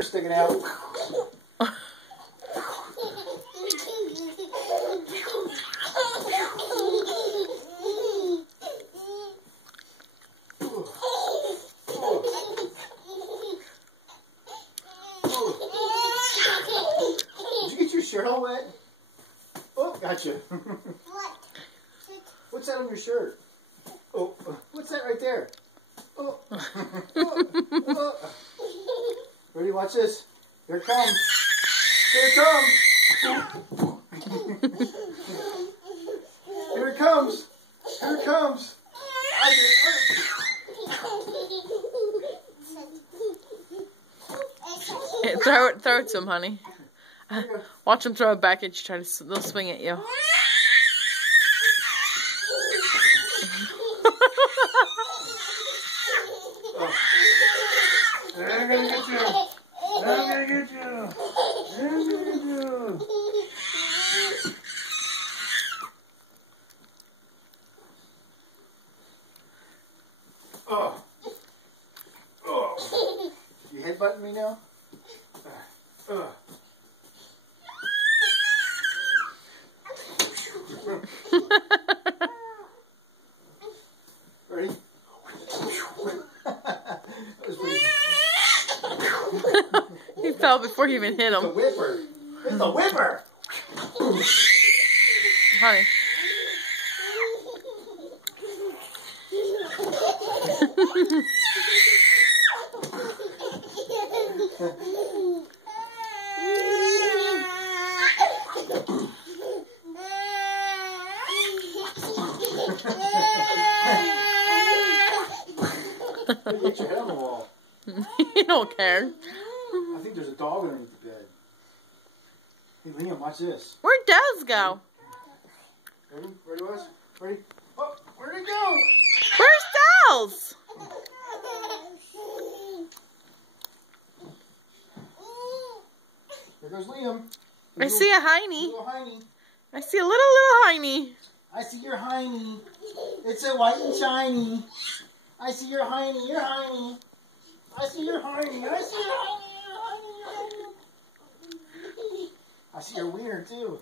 wiener sticking out. Did you get your shirt all wet? Oh, gotcha. What's that on your shirt? Oh, what's that right there? Oh, Ready? Watch this. Here it comes. Here it comes. Here it comes. Here it comes. Throw it to him, honey. Watch him throw it back at you. They'll swing at you. I'm gonna get you. I'm gonna get you. I'm gonna get you. Oh. Oh. You headbutting me now? Ready? He fell before he even hit him. It's a whipper. It's a whipper. Honey. Get your head on the wall. You don't care. I think there's a dog underneath the bed. Hey, Liam, watch this. Where'd Dez go? Ready? Ready, Wes? Ready? Oh, where'd it go? Where's Dez? There goes Liam. I see a hiney. Little hiney. I see a little hiney. I see your hiney. It's a white and shiny. I see your hiney. Your hiney. I see your hiney. I see your hiney. Your hiney. I see your wiener too.